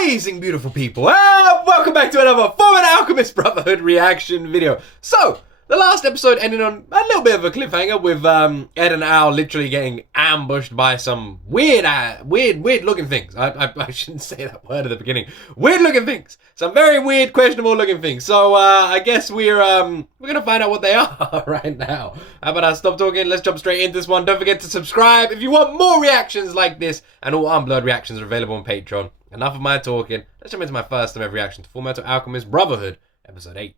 Amazing, beautiful people, and welcome back to another FMAB Alchemist Brotherhood reaction video. So, the last episode ended on a little bit of a cliffhanger with Ed and Al literally getting ambushed by some weird looking things. I shouldn't say that word at the beginning. Weird looking things. Some very weird, questionable looking things. So, I guess we're gonna find out what they are right now. How about I stop talking? Let's jump straight into this one. Don't forget to subscribe if you want more reactions like this, and all unblurred reactions are available on Patreon. Enough of my talking. Let's jump into my first ever reaction to FULLMETAL ALCHEMIST BROTHERHOOD, episode 8.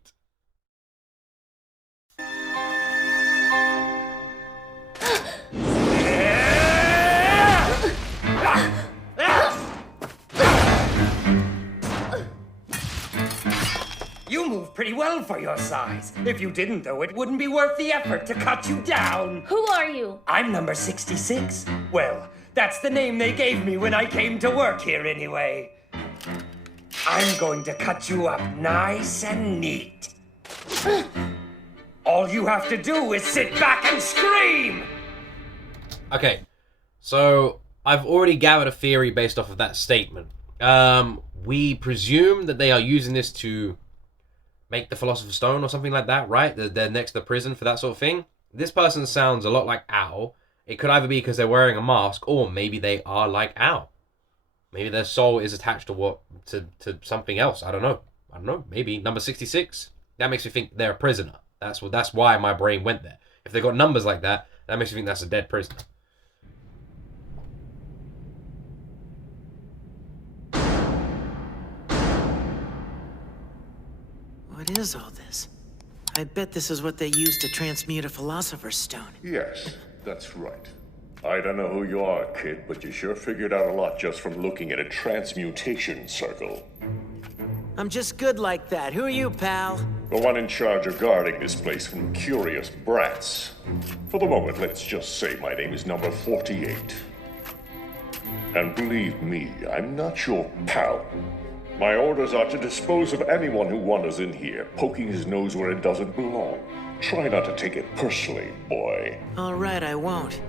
You move pretty well for your size. If you didn't, though, it wouldn't be worth the effort to cut you down. Who are you? I'm number 66. Well, that's the name they gave me when I came to work here anyway. I'm going to cut you up nice and neat. All you have to do is sit back and scream! Okay, so I've already gathered a theory based off of that statement. We presume that they are using this to make the Philosopher's Stone or something like that, right? They're next to the prison for that sort of thing. This person sounds a lot like Al. It could either be because they're wearing a mask, or maybe they are like Al. Maybe their soul is attached to something else. I don't know. Maybe number 66. That makes me think they're a prisoner. That's why my brain went there. If they got numbers like that, that makes me think that's a dead prisoner. What is all this? I bet this is what they use to transmute a Philosopher's Stone. Yes, that's right. I don't know who you are, kid, but you sure figured out a lot just from looking at a transmutation circle. I'm just good like that. Who are you, pal? The one in charge of guarding this place from curious brats. For the moment, let's just say my name is number 48. And believe me, I'm not your pal. My orders are to dispose of anyone who wanders in here, poking his nose where it doesn't belong. Try not to take it personally, boy. All right, I won't.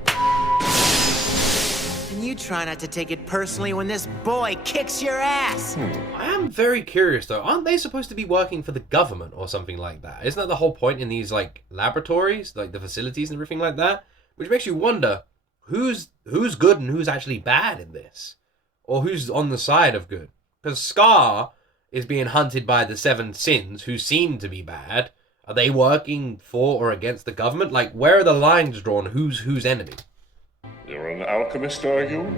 And you try not to take it personally when this boy kicks your ass. I am very curious though. Aren't they supposed to be working for the government or something like that? Isn't that the whole point in these like laboratories, like the facilities and everything like that? Which makes you wonder who's good and who's actually bad in this, or who's on the side of good. Because Scar is being hunted by the Seven Sins, who seem to be bad. Are they working for or against the government? Like, where are the lines drawn? Who's enemy? You're an alchemist, are you?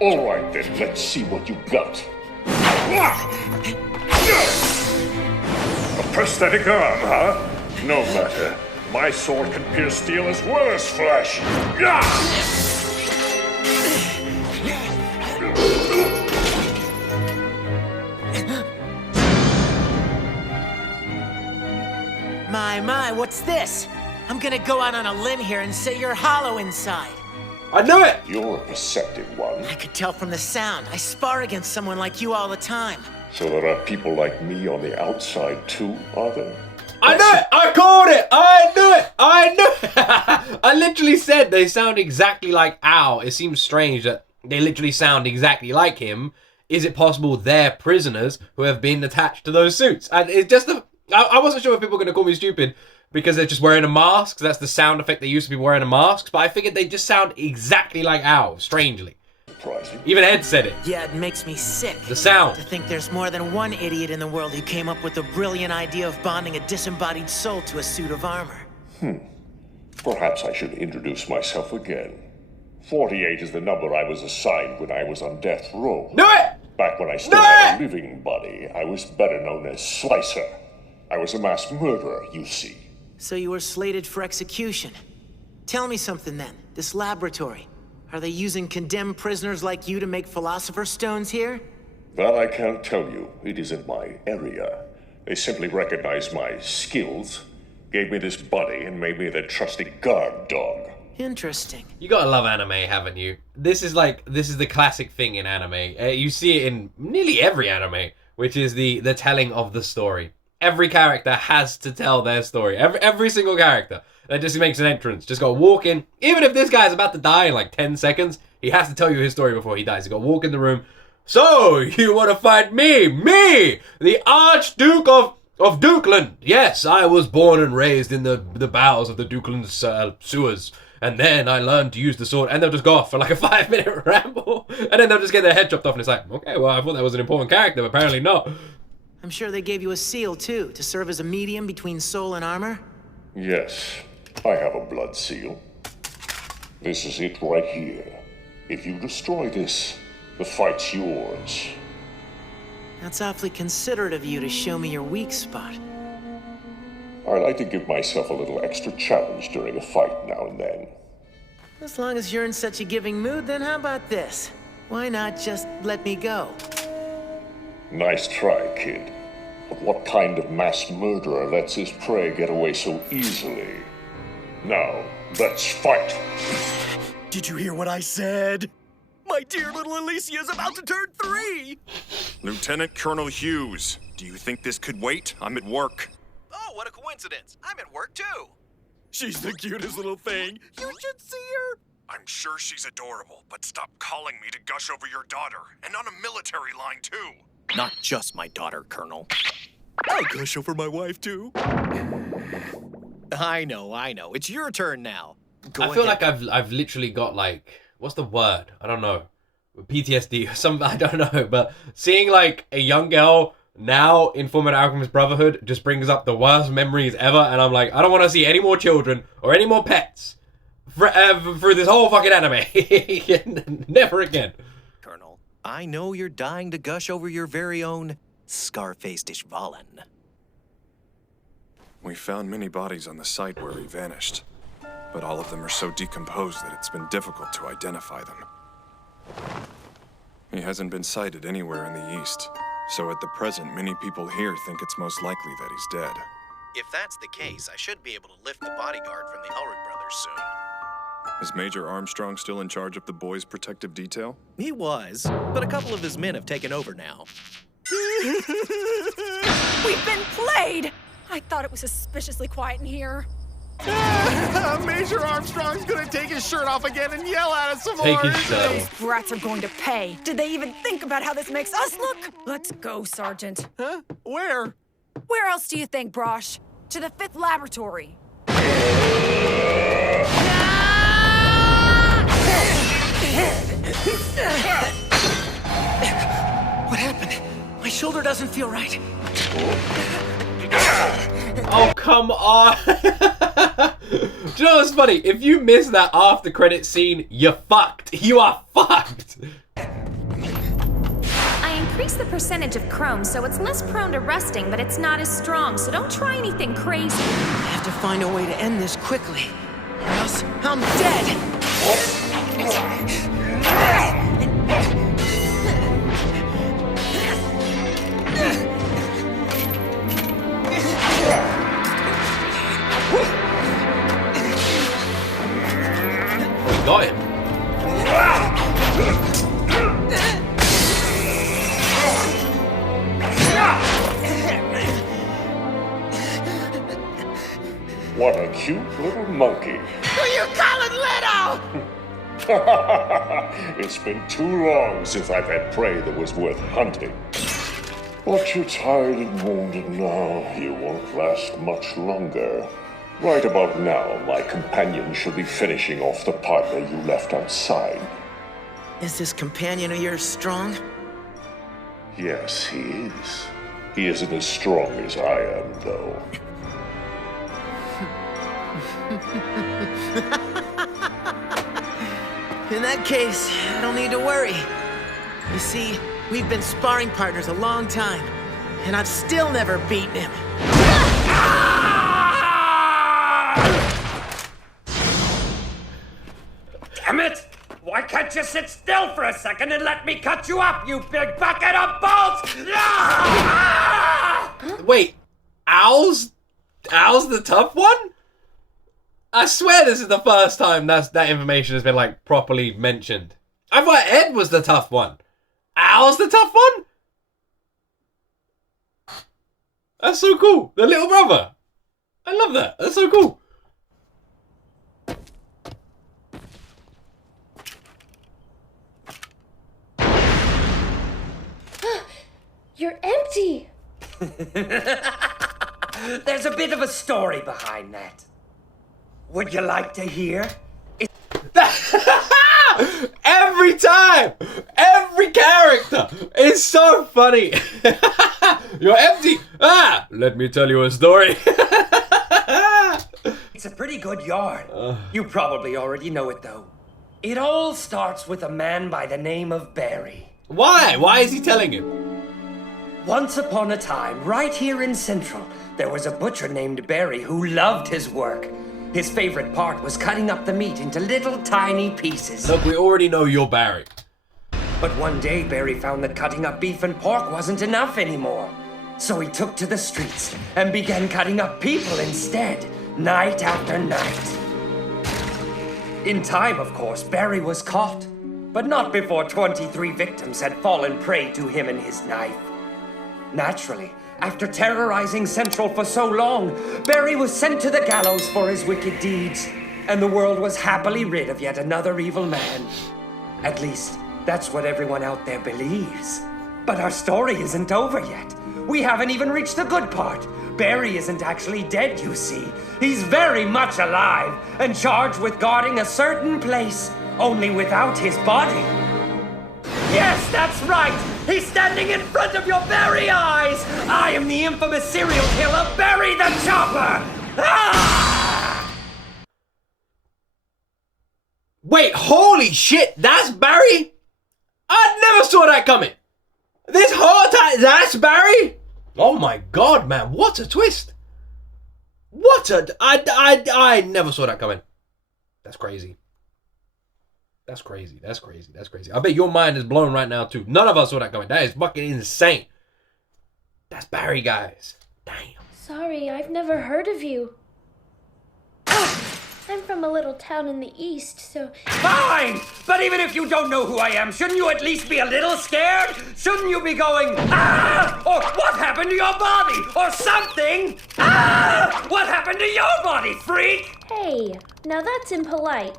All right, then, let's see what you got. A prosthetic arm, huh? No matter. My sword can pierce steel as well as flesh. My, what's this? I'm gonna go out on a limb here and say you're hollow inside. I knew it! You're a perceptive one. I could tell from the sound. I spar against someone like you all the time. So there are people like me on the outside too, are there? I knew it! I called it! I knew it! I knew it! I literally said they sound exactly like Al. It seems strange that they literally sound exactly like him. Is it possible they're prisoners who have been attached to those suits? And it's just I wasn't sure if people were going to call me stupid because they're just wearing a mask. That's the sound effect they used to be wearing a mask. But I figured they just sound exactly like Al, strangely. Surprising. Even Ed said it. Yeah, it makes me sick. The sound. To think there's more than one idiot in the world who came up with the brilliant idea of bonding a disembodied soul to a suit of armor. Perhaps I should introduce myself again. 48 is the number I was assigned when I was on death row. Knew it! Back when I still had a living body, I was better known as Slicer. I was a mass murderer, you see. So you were slated for execution. Tell me something then. This laboratory, are they using condemned prisoners like you to make Philosopher's Stones here? That I can't tell you. It isn't my area. They simply recognized my skills, gave me this body, and made me their trusty guard dog. Interesting. You gotta love anime, haven't you? This is the classic thing in anime. You see it in nearly every anime, which is the telling of the story. Every character has to tell their story. Every single character that just makes an entrance. Just gotta walk in. Even if this guy's about to die in like 10 seconds, he has to tell you his story before he dies. He's gotta walk in the room, So, you want to fight me? Me! The Archduke of Dukeland! Yes, I was born and raised in the bowels of the Dukeland sewers. And then I learned to use the sword, and they'll just go off for like a 5-minute ramble. And then they'll just get their head chopped off, and it's like, okay, well, I thought that was an important character, but apparently not. I'm sure they gave you a seal, too, to serve as a medium between soul and armor? Yes, I have a blood seal. This is it right here. If you destroy this, the fight's yours. That's awfully considerate of you to show me your weak spot. I like to give myself a little extra challenge during a fight now and then. As long as you're in such a giving mood, then how about this? Why not just let me go? Nice try, kid. But what kind of mass murderer lets his prey get away so easily? Now, let's fight! Did you hear what I said? My dear little Alicia is about to turn 3! Lieutenant Colonel Hughes, do you think this could wait? I'm at work. Oh, what a coincidence. I'm at work, too. She's the cutest little thing. You should see her. I'm sure she's adorable, but stop calling me to gush over your daughter. And on a military line, too. Not just my daughter, Colonel. I'll gush over my wife, too. I know. It's your turn now. Go I feel ahead. like I've literally got like, what's the word? I don't know. PTSD or something, I don't know. But seeing like a young girl now in Fullmetal Alchemist Brotherhood just brings up the worst memories ever. And I'm like, I don't want to see any more children or any more pets for this whole fucking anime. Never again. Colonel, I know you're dying to gush over your very own Scarface Dishvalen. We found many bodies on the site where he vanished, but all of them are so decomposed that it's been difficult to identify them. He hasn't been sighted anywhere in the east, so at the present, many people here think it's most likely that he's dead. If that's the case, I should be able to lift the bodyguard from the Ulrich brothers soon. Is Major Armstrong still in charge of the boys' protective detail? He was, but a couple of his men have taken over now. We've been played! I thought it was suspiciously quiet in here. Major Armstrong's gonna take his shirt off again and yell at us some Take more. his shirt Those off. brats are going to pay. Did they even think about how this makes us look? Let's go, Sergeant. Huh? Where? Where else do you think, Brosh? To the 5th laboratory. What happened? My shoulder doesn't feel right. Oh, come on. Do you know what's funny? If you miss that after credit scene, you're fucked. You are fucked. I increased the percentage of chrome so it's less prone to rusting, but it's not as strong, so don't try anything crazy. I have to find a way to end this quickly, or else I'm dead. We got him. What a cute little monkey. Who you calling little? It's been too long since I've had prey that was worth hunting. But you're tired and wounded now. You won't last much longer. Right about now, my companion should be finishing off the partner you left outside. Is this companion of yours strong? Yes, he is. He isn't as strong as I am, though. In that case, I don't need to worry. You see, we've been sparring partners a long time, and I've still never beaten him. Damn it! Why can't you sit still for a second and let me cut you up, you big bucket of balls? Wait, Owl's the tough one? I swear this is the first time that information has been like properly mentioned. I thought Ed was the tough one. Owl's the tough one? That's so cool. The little brother. I love that. That's so cool. You're empty. There's a bit of a story behind that. Would you like to hear? Every time! Every character! It's so funny! You're empty! Ah! Let me tell you a story. It's a pretty good yarn. You probably already know it, though. It all starts with a man by the name of Barry. Why? Why is he telling him? Once upon a time, right here in Central, there was a butcher named Barry who loved his work. His favorite part was cutting up the meat into little tiny pieces. Look, we already know you're Barry. But one day, Barry found that cutting up beef and pork wasn't enough anymore. So he took to the streets and began cutting up people instead, night after night. In time, of course, Barry was caught, but not before 23 victims had fallen prey to him and his knife. Naturally, after terrorizing Central for so long, Barry was sent to the gallows for his wicked deeds, and the world was happily rid of yet another evil man. At least, that's what everyone out there believes. But our story isn't over yet. We haven't even reached the good part. Barry isn't actually dead, you see. He's very much alive and charged with guarding a certain place, only without his body. Yes, that's right! He's standing in front of your very eyes! I am the infamous serial killer, Barry the Chopper! Ah! Wait, holy shit, that's Barry? I never saw that coming. This whole time, that's Barry? Oh my god, man, what a twist. I never saw that coming. That's crazy. That's crazy. That's crazy. That's crazy. I bet your mind is blown right now, too. None of us saw that coming. That is fucking insane. That's Barry, guys. Damn. Sorry, I've never heard of you. I'm from a little town in the east, so... Fine! But even if you don't know who I am, shouldn't you at least be a little scared? Shouldn't you be going, ah! Or what happened to your body? Or something? Ah! What happened to your body, freak? Hey, now that's impolite.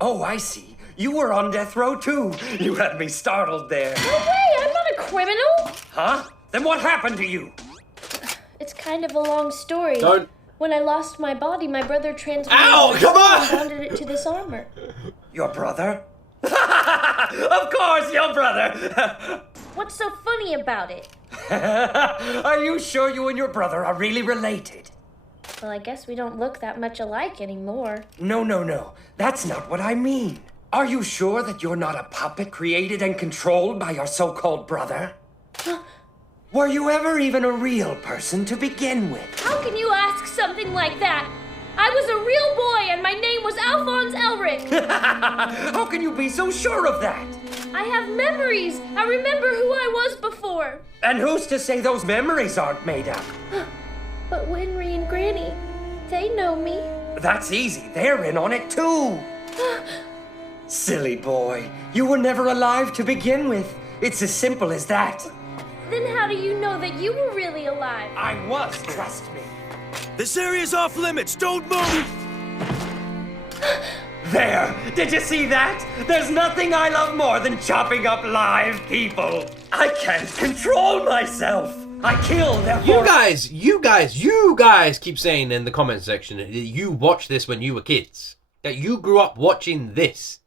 Oh, I see. You were on death row, too. You had me startled there. No way! I'm not a criminal! Huh? Then what happened to you? It's kind of a long story. Don't... When I lost my body, my brother transformed Ow, come on! and bonded it to this armor. Your brother? Of course, your brother! What's so funny about it? Are you sure you and your brother are really related? Well, I guess we don't look that much alike anymore. No. That's not what I mean. Are you sure that you're not a puppet created and controlled by your so-called brother? Were you ever even a real person to begin with? How can you ask something like that? I was a real boy and my name was Alphonse Elric. How can you be so sure of that? I have memories. I remember who I was before. And who's to say those memories aren't made up? But Winry and Granny, they know me. That's easy. They're in on it too. Silly boy. You were never alive to begin with. It's as simple as that. Then how do you know that you were really alive? I was, trust me. This area's off limits. Don't move! There! Did you see that? There's nothing I love more than chopping up live people. I can't control myself. I kill, therefore... You guys keep saying in the comment section that you watched this when you were kids. That you grew up watching this.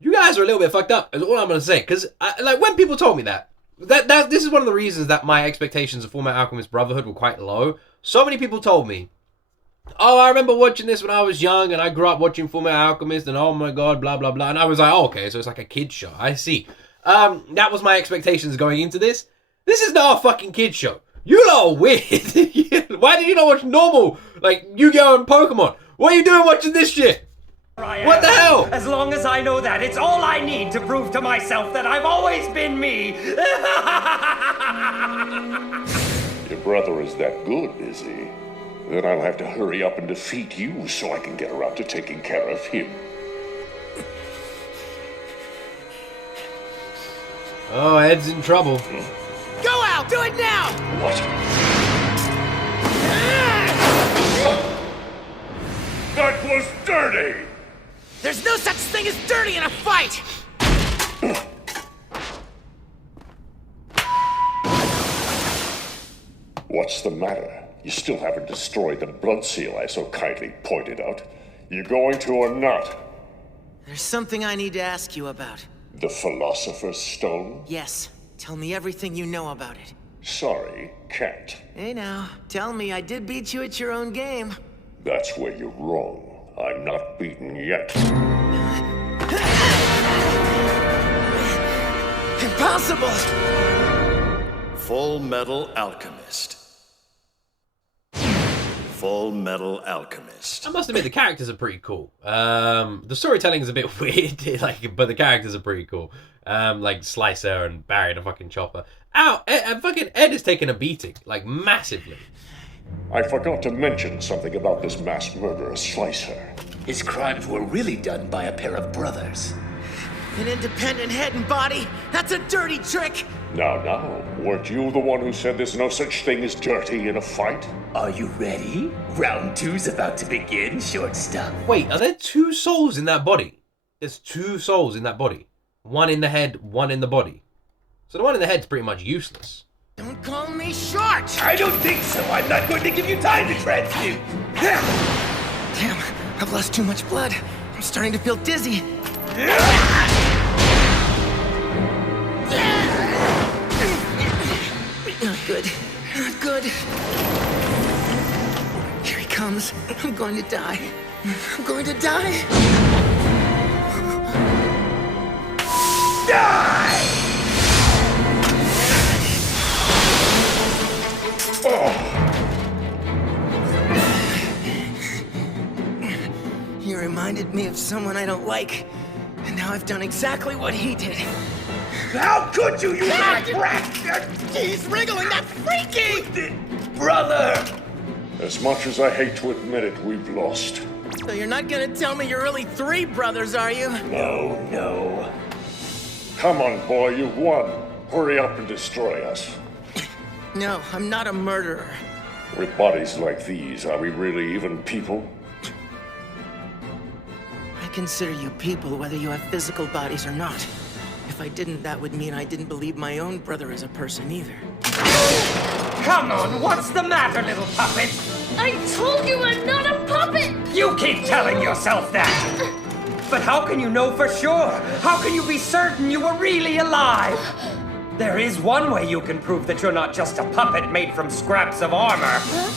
You guys are a little bit fucked up, is all I'm going to say. Because, like, when people told me that this is one of the reasons that my expectations of Fullmetal Alchemist Brotherhood were quite low. So many people told me, oh, I remember watching this when I was young, and I grew up watching Fullmetal Alchemist, and oh my god, blah, blah, blah. And I was like, oh, okay, so it's like a kid's show. I see. That was my expectations going into this. This is not a fucking kid's show. You lot are weird. Why did you not watch normal, like, Yu-Gi-Oh! And Pokemon? What are you doing watching this shit? What the hell? As long as I know that, it's all I need to prove to myself that I've always been me. Your brother is that good, is he? Then I'll have to hurry up and defeat you so I can get around to taking care of him. Oh, Ed's in trouble. Go out! Do it now! What? That was dirty! There's no such thing as dirty in a fight! What's the matter? You still haven't destroyed the blood seal I so kindly pointed out. You going to or not? There's something I need to ask you about. The Philosopher's Stone? Yes. Tell me everything you know about it. Sorry, can't. Hey now, tell me I did beat you at your own game. That's where you're wrong. I'm not beaten yet. Impossible! Full Metal Alchemist. Full Metal Alchemist. I must admit, the characters are pretty cool. The storytelling is a bit weird, like, but the characters are pretty cool. Like Slicer and Barry the fucking Chopper. Ow! Fucking Ed is taking a beating, like, massively. I forgot to mention something about this mass murderer Slicer. His crimes were really done by a pair of brothers. An independent head and body? That's a dirty trick! Now, weren't you the one who said there's no such thing as dirty in a fight? Are you ready? Round 2's about to begin, shortstop. Wait, are there two souls in that body? There's two souls in that body. One in the head, one in the body. So the one in the head's pretty much useless. Don't call me short! I don't think so. I'm not going to give you time to transmute. Damn, I've lost too much blood. I'm starting to feel dizzy. Not good. Not good. Here he comes. I'm going to die. I'm going to die. Die! He reminded me of someone I don't like. And now I've done exactly what he did. How could you, you little brat? He's wriggling, that's freaky! Brother! As much as I hate to admit it, we've lost. So you're not gonna tell me you're really 3 brothers, are you? No. Come on, boy, you've won. Hurry up and destroy us. No, I'm not a murderer. With bodies like these, are we really even people? I consider you people whether you have physical bodies or not. If I didn't, that would mean I didn't believe my own brother as a person either. Come on, what's the matter, little puppet? I told you I'm not a puppet! You keep telling yourself that! But how can you know for sure? How can you be certain you were really alive? There is one way you can prove that you're not just a puppet made from scraps of armor. Huh?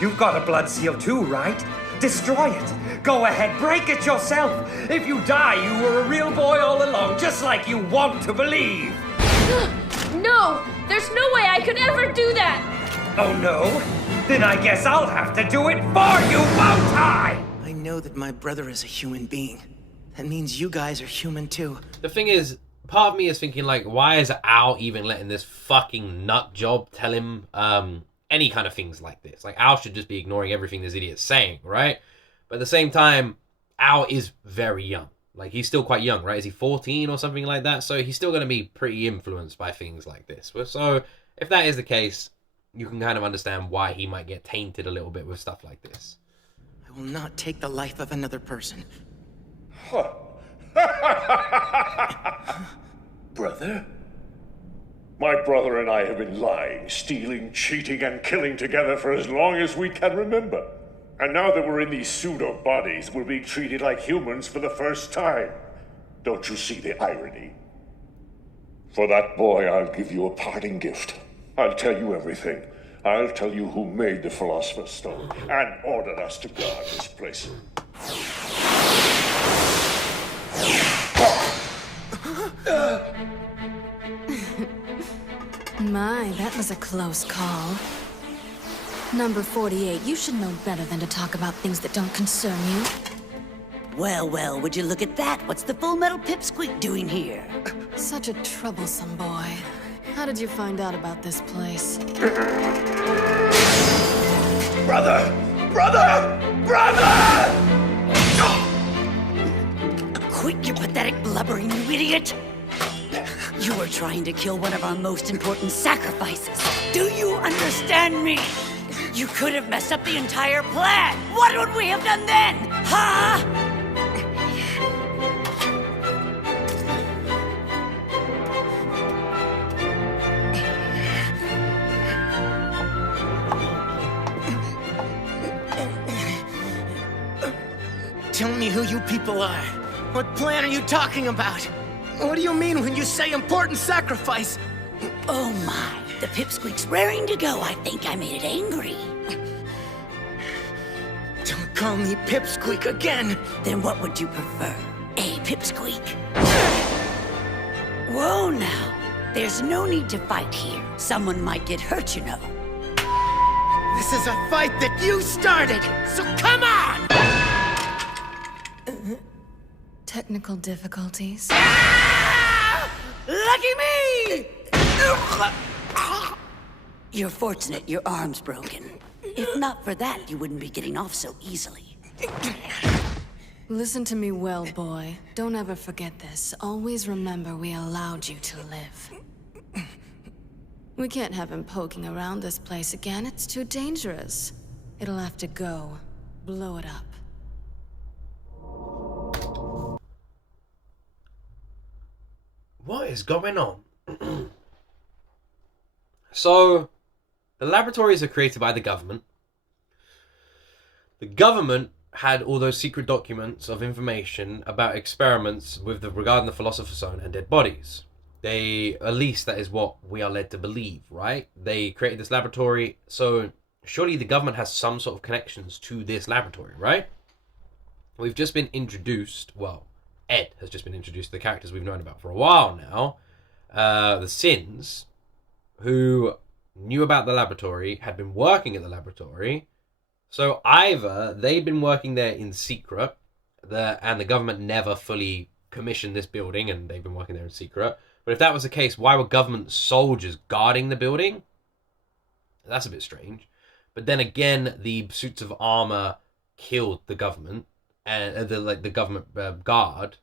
You've got a blood seal too, right? Destroy it. Go ahead, break it yourself. If you die, you were a real boy all along, just like you want to believe. No! There's no way I could ever do that! Oh no? Then I guess I'll have to do it for you, won't I? I know that my brother is a human being. That means you guys are human too. The thing is, part of me is thinking, like, why is Al even letting this fucking nut job tell him any kind of things like this? Like, Al should just be ignoring everything this idiot's saying, right? But at the same time, Al is very young. Like, he's still quite young, right? Is he 14 or something like that? So he's still going to be pretty influenced by things like this. So if that is the case, you can kind of understand why he might get tainted a little bit with stuff like this. I will not take the life of another person. Brother? My brother and I have been lying, stealing, cheating, and killing together for as long as we can remember. And now that we're in these pseudo-bodies, we're being treated like humans for the first time. Don't you see the irony? For that boy, I'll give you a parting gift. I'll tell you everything. I'll tell you who made the Philosopher's Stone and ordered us to guard this place. My, that was a close call. Number 48, you should know better than to talk about things that don't concern you. Well, would you look at that? What's the Full Metal Pipsqueak doing here? Such a troublesome boy. How did you find out about this place? Brother! Quit, you pathetic, blubbering you idiot! You were trying to kill one of our most important sacrifices. Do you understand me? You could have messed up the entire plan. What would we have done then? Huh? Tell me who you people are. What plan are you talking about? What do you mean when you say important sacrifice? Oh my, the pipsqueak's raring to go. I think I made it angry. Don't call me Pipsqueak again. Then what would you prefer? A pipsqueak? Whoa now, there's no need to fight here. Someone might get hurt, you know. This is a fight that you started, so come on! Technical difficulties. Lucky me! You're fortunate your arm's broken. If not for that, you wouldn't be getting off so easily. Listen to me well, boy. Don't ever forget this. Always remember we allowed you to live. We can't have him poking around this place again. It's too dangerous. It'll have to go. Blow it up. What is going on? So, the laboratories are created by the government. The government had all those secret documents of information about experiments with regarding the Philosopher's Stone and dead bodies. They, at least that is what we are led to believe, right? They created this laboratory, so surely the government has some sort of connections to this laboratory, right? We've just been introduced, well, Ed has just been introduced to the characters we've known about for a while now. The Sins, who knew about the laboratory, had been working at the laboratory. So either they'd been working there in secret, and the government never fully commissioned this building, and they've been working there in secret. But if that was the case, why were government soldiers guarding the building? That's a bit strange. But then again, the suits of armor killed the government, and the government guard.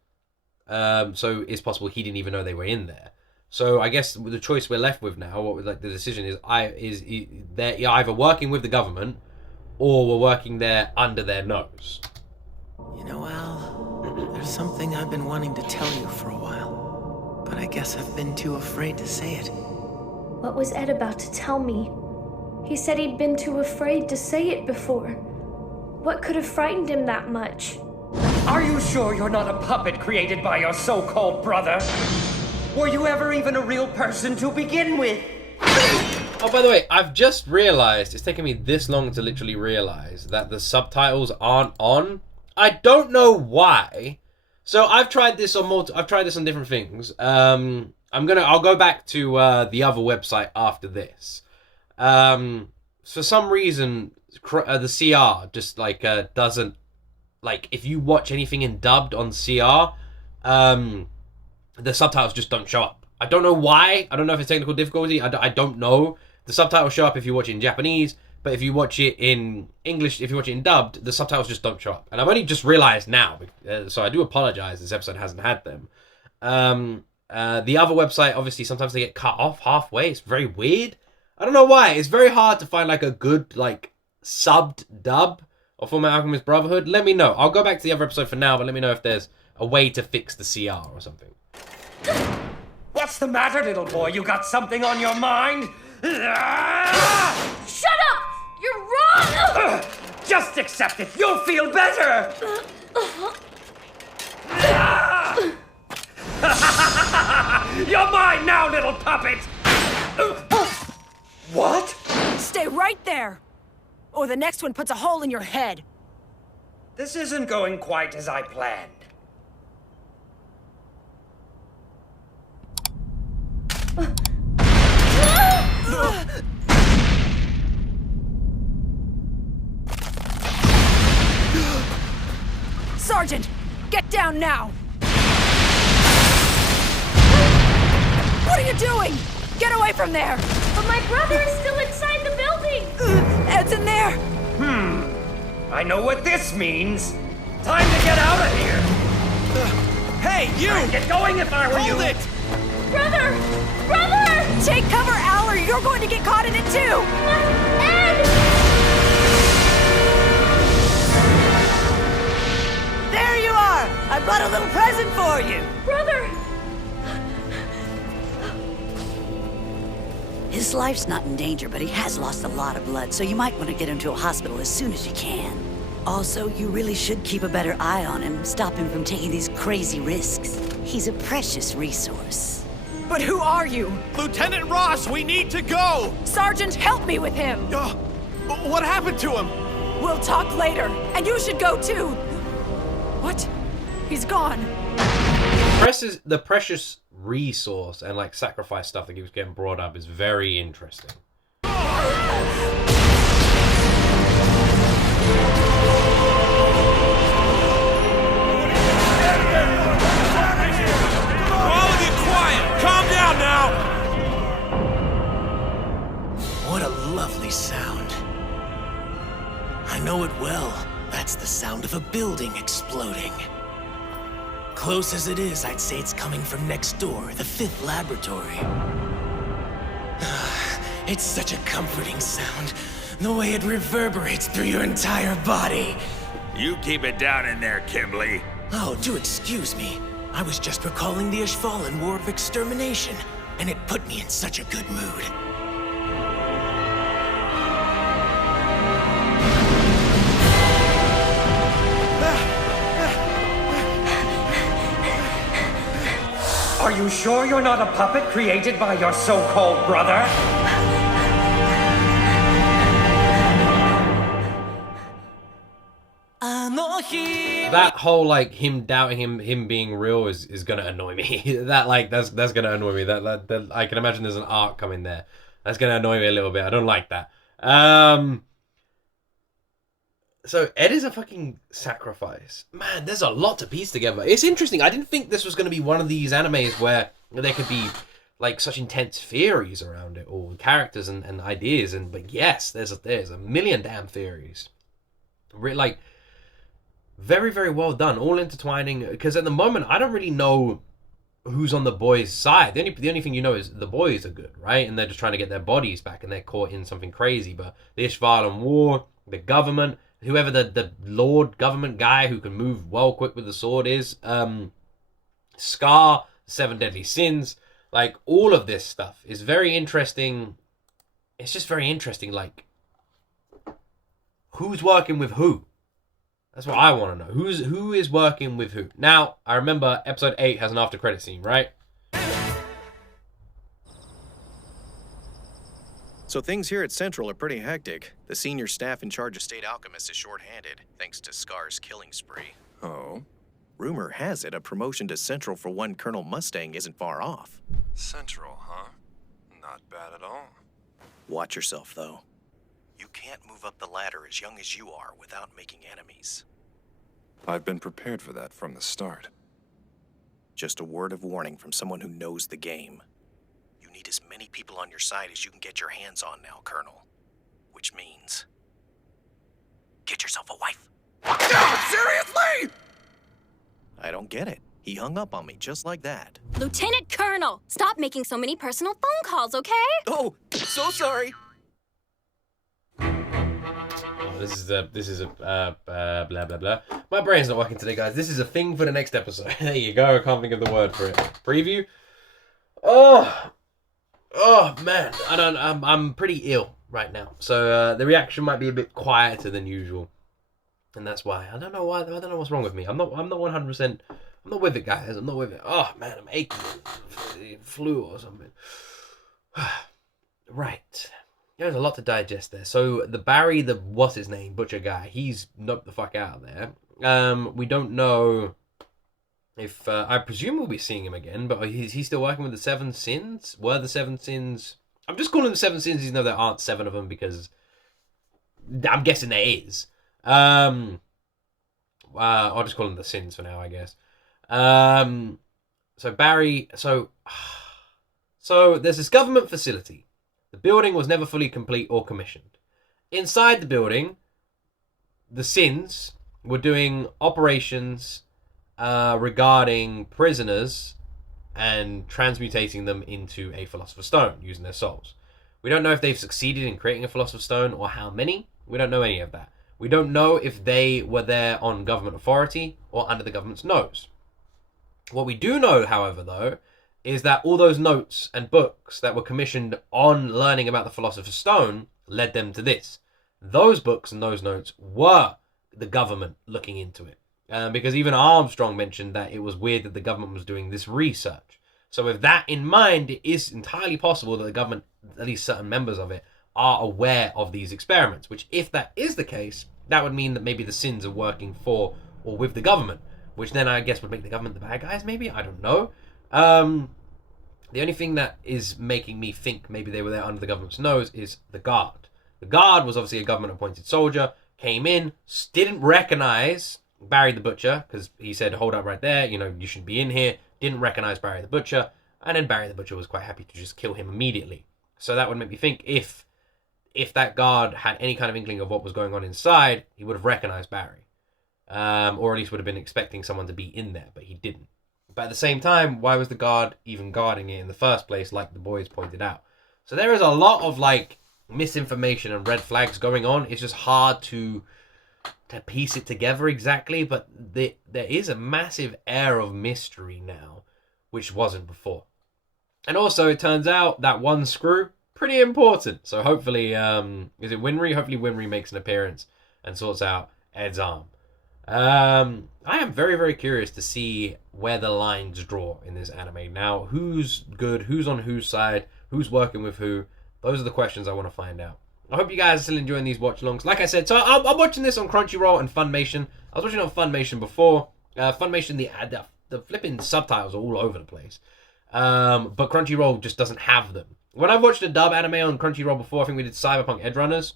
So it's possible he didn't even know they were in there. So I guess the choice we're left with now, the decision is they're either working with the government, or we're working there under their nose. You know, Al, there's something I've been wanting to tell you for a while, but I guess I've been too afraid to say it. What was Ed about to tell me? He said he'd been too afraid to say it before. What could have frightened him that much? Are you sure you're not a puppet created by your so-called brother? Were you ever even a real person to begin with? Oh, by the way, I've just realized, it's taken me this long to literally realize that the subtitles aren't on. I don't know why. So I've tried this on different things. I'll go back to the other website after this. For some reason, the CR just doesn't, if you watch anything in dubbed on CR, the subtitles just don't show up. I don't know why. I don't know if it's technical difficulty. I don't know. The subtitles show up if you watch it in Japanese, but if you watch it in English, if you watch it in dubbed, the subtitles just don't show up. And I've only just realized now, so I do apologize this episode hasn't had them. The other website, obviously, sometimes they get cut off halfway. It's very weird. I don't know why. It's very hard to find a good subbed dub of FULLMETAL ALCHEMIST Brotherhood. Let me know. I'll go back to the other episode for now, but let me know if there's a way to fix the CR or something. What's the matter, little boy? You got something on your mind? Shut up! You're wrong! Just accept it. You'll feel better. You're mine now, little puppet. What? Stay right there, or the next one puts a hole in your head. This isn't going quite as I planned. Sergeant, get down now! What are you doing? Get away from there! But my brother is still inside the building! Ed's in there! I know what this means. Time to get out of here! Hey, you! I'd get going if I were you! Hold it! Brother! Brother! Take cover, Al, or you're going to get caught in it too! Ed! There you are! I brought a little present for you! Brother! His life's not in danger, but he has lost a lot of blood, so you might want to get him to a hospital as soon as you can. Also, you really should keep a better eye on him, stop him from taking these crazy risks. He's a precious resource. But who are you? Lieutenant Ross, we need to go! Sergeant, help me with him! What happened to him? We'll talk later, and you should go too! What? He's gone. The precious resource and like sacrifice stuff that keeps getting brought up is very interesting. All of you quiet! Calm down now! What a lovely sound. I know it well. That's the sound of a building exploding. Close as it is, I'd say it's coming from next door, the 5th laboratory. It's such a comforting sound. The way it reverberates through your entire body. You keep it down in there, Kimberly. Oh, do excuse me. I was just recalling the Ishvalan War of Extermination, and it put me in such a good mood. Are you sure you're not a puppet created by your so-called brother? That whole like him doubting him being real is gonna annoy me. that's gonna annoy me. That I can imagine there's an arc coming there. That's gonna annoy me a little bit. I don't like that. So Ed is a fucking sacrifice. Man, there's a lot to piece together. It's interesting. I didn't think this was gonna be one of these animes where there could be like such intense theories around it, or characters and ideas. But yes, there's a million damn theories. Like, very, very well done. All intertwining. Because at the moment, I don't really know who's on the boys' side. The only thing you know is the boys are good, right? And they're just trying to get their bodies back, and they're caught in something crazy. But the Ishvalan War, the government, whoever the Lord government guy who can move well quick with the sword is, Scar, 7 Deadly Sins, like, all of this stuff is very interesting. It's just very interesting, like, who's working with who? That's what I want to know. Who is working with who? Now, I remember episode 8 has an after credit scene, right? So things here at Central are pretty hectic. The senior staff in charge of State Alchemists is short-handed, thanks to Scar's killing spree. Oh? Rumor has it a promotion to Central for one Colonel Mustang isn't far off. Central, huh? Not bad at all. Watch yourself, though. You can't move up the ladder as young as you are without making enemies. I've been prepared for that from the start. Just a word of warning from someone who knows the game. You need as many people on your side as you can get your hands on now, Colonel. Which means... get yourself a wife. Seriously? I don't get it. He hung up on me just like that. Lieutenant Colonel, stop making so many personal phone calls, okay? Oh, so sorry. This is a blah blah blah. My brain's not working today, guys. This is a thing for the next episode. There you go. I can't think of the word for it. Preview. Oh man, I'm pretty ill right now, so the reaction might be a bit quieter than usual, and that's why. I don't know what's wrong with me. I'm not 100%. I'm not with it, guys. I'm not with it. Oh man, I'm aching. Flu or something. Right. There's a lot to digest there. So the Barry, what's his name, butcher guy, he's knocked the fuck out of there. We don't know if I presume we'll be seeing him again, but is he still working with the 7 Sins? Were the 7 Sins? I'm just calling them 7 Sins, even though there aren't 7 of them, because I'm guessing there is. I'll just call them the Sins for now, I guess. So Barry, so there's this government facility. The building was never fully complete or commissioned. Inside the building, the Sins were doing operations regarding prisoners and transmutating them into a Philosopher's Stone using their souls. We don't know if they've succeeded in creating a Philosopher's Stone or how many. We don't know any of that. We don't know if they were there on government authority or under the government's nose. What we do know, however, though, is that all those notes and books that were commissioned on learning about the Philosopher's Stone led them to this. Those books and those notes were the government looking into it. Because even Armstrong mentioned that it was weird that the government was doing this research. So with that in mind, it is entirely possible that the government, at least certain members of it, are aware of these experiments. Which, if that is the case, that would mean that maybe the Sins are working for or with the government. Which then I guess would make the government the bad guys, maybe? I don't know. The only thing that is making me think maybe they were there under the government's nose is the guard. The guard was obviously a government-appointed soldier, came in, didn't recognize Barry the Butcher, because he said, hold up right there, you know, you shouldn't be in here, didn't recognize Barry the Butcher, and then Barry the Butcher was quite happy to just kill him immediately. So that would make me think if that guard had any kind of inkling of what was going on inside, he would have recognized Barry. Or at least would have been expecting someone to be in there, but he didn't. But at the same time, why was the guard even guarding it in the first place, like the boys pointed out? So there is a lot of, like, misinformation and red flags going on. It's just hard to piece it together exactly, but there is a massive air of mystery now, which wasn't before. And also, it turns out that one screw, pretty important. So hopefully, is it Winry? Hopefully Winry makes an appearance and sorts out Ed's arm. I am very, very curious to see where the lines draw in this anime. Now, who's good, who's on whose side, who's working with who, those are the questions I want to find out. I hope you guys are still enjoying these watch-alongs. Like I said, so I'm watching this on Crunchyroll and Funimation. I was watching it on Funimation before. Funimation, the flipping subtitles are all over the place. But Crunchyroll just doesn't have them. When I watched a dub anime on Crunchyroll before, I think we did Cyberpunk Edgerunners.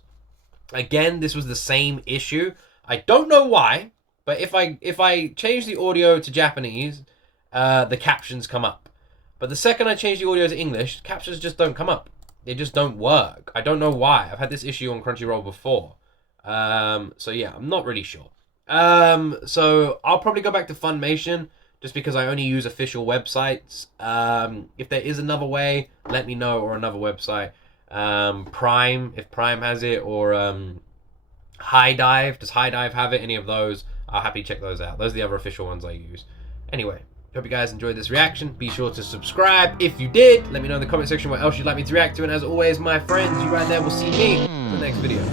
Again, this was the same issue. I don't know why, but if I change the audio to Japanese, the captions come up. But the second I change the audio to English, captions just don't come up. They just don't work. I don't know why. I've had this issue on Crunchyroll before. So yeah, I'm not really sure. So I'll probably go back to Funimation just because I only use official websites. If there is another way, let me know, or another website. Prime, if Prime has it, or High Dive. Does High Dive have it? Any of those? I'll happily check those out. Those are the other official ones I use. Anyway, hope you guys enjoyed this reaction. Be sure to subscribe if you did. Let me know in the comment section what else you'd like me to react to. And as always, my friends, you right there will see me in the next video.